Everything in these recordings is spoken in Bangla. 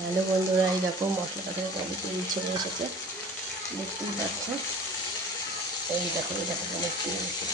হ্যালো বন্ধুরা, এই দেখো মশলাটা থেকে কেমন তেল ছেড়ে এসেছে, দেখতেই পাচ্ছ। এই দেখো কেমন তেল এসেছে।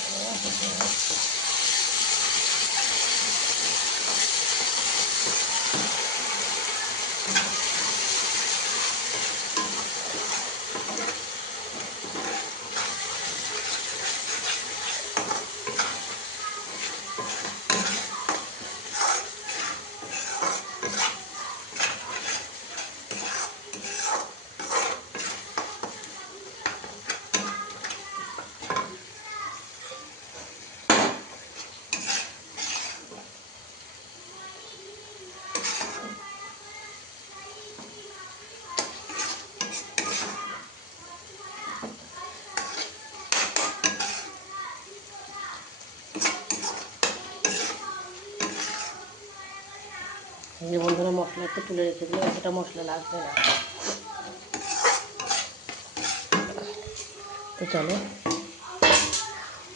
এই বন্ধুরা, মশলা একটু তুলে রেখে দিলে এতটা মশলা লাগবে না। তো চলো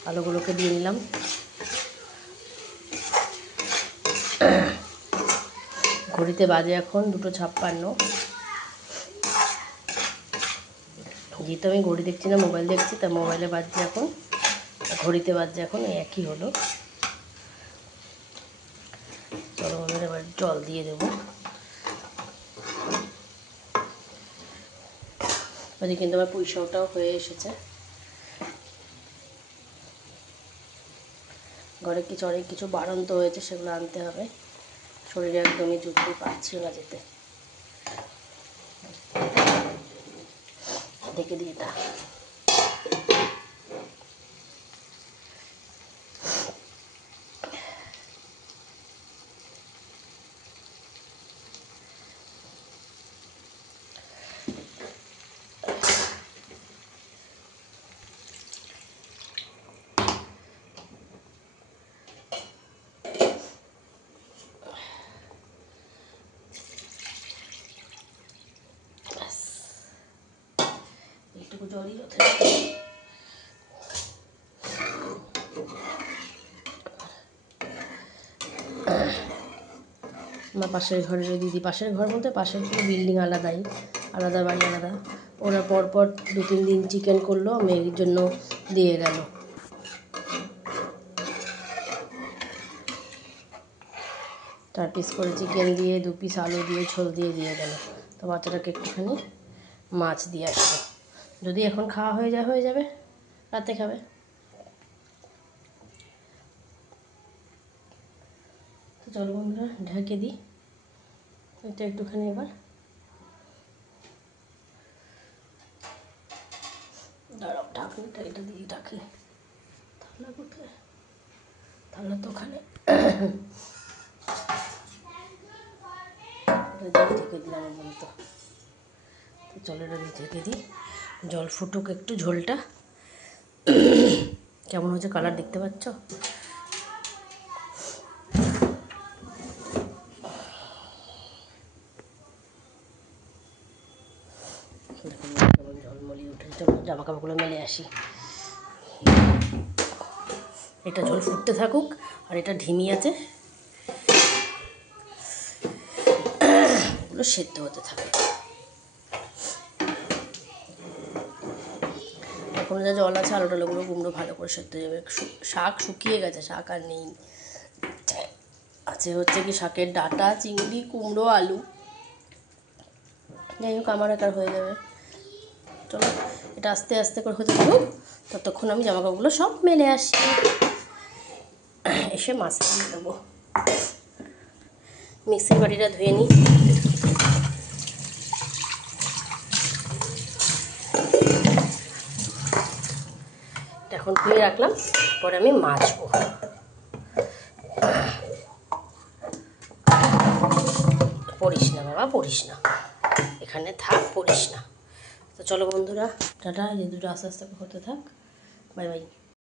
আলুগুলোকে দিয়ে নিলাম। ঘড়িতে বাজে এখন 2:56। যেহেতু আমি ঘড়ি দেখছি না, মোবাইল দেখছি, তা মোবাইলে বাজছে এখন, ঘড়িতে বাজছে এখন, এই একই হলো। চলো বন্ধুরা, এবার জল দিয়ে দেবো। ওদিকে কিন্তু আমার পুঁইশাকটাও হয়ে এসেছে। ঘরে অনেক কিছু বাড়ন্ত হয়েছে, সেগুলো আনতে হবে। শরীরে একদমই জুতোই পাচ্ছিল না যেতে। ঢেকে দিয়ে এটা এইটুকু জলই যথেষ্ট। আমার পাশের ঘরের দিদি, পাশের ঘর বলতে পাশের পুরো বিল্ডিং আলাদাই, আলাদা বাড়ি আলাদা। ওরা পরপর 2-3 দিন চিকেন করলো, মেয়ের জন্য দিয়ে গেল। 4 পিস করে চিকেন দিয়ে 2 পিস আলু দিয়ে ঝোল দিয়ে গেল। তো বাচ্চাটাকে একটুখানি মাছ দিয়ে আসবে। যদি এখন খাওয়া হয়ে যাবে, রাতে খাবে। তো চলো বন্ধুরা, ঢেকে দিই এটা একটুখানি। এবার দাঁড়াও, ঢাকনিটা এটা দিয়ে ঢাকি। থালা কোথায়? থালা তো ওখানে। ঢেকে দিলাম বলতো। তো চলো এটা দিয়ে ঢেকে দিই, জল ফুটুক একটু। ঝোলটা কেমন হচ্ছে কালার দেখতে পাচ্ছ? কেমন ঝলমলি উঠেছে। জামা কাপড়গুলো মেলে আসি। এটা ঝোল ফুটতে থাকুক, আর এটা ঢিমি আছে, ওগুলো সেদ্ধ হতে থাকে। এখনো যা জল আছে, আলু টালুগুলো কুমড়ো ভালো করে সেদ্ধ হয়ে যাবে। শাক শুকিয়ে গেছে, শাক আর নেই। আছে হচ্ছে কি শাকের ডাঁটা, চিংড়ি, কুমড়ো, আলু। যাই হোক, আমার একার হয়ে যাবে। চলো এটা আস্তে আস্তে করে হতে থাকুক, ততক্ষণ আমি জামা কাপড়গুলো সব মেলে আসি। এসে মাছ দিয়ে দেবো। মিক্সির বাটিটা ধুয়ে নিই। এখন ধুয়ে রাখলাম, পরে আমি মাজবো। পড়িস না বাবা, পড়িস না, এখানে থাক, পড়িস না। তো চলো বন্ধুরা, টাটা। এই দুটো আস্তে আস্তে হতে থাক। Bye bye.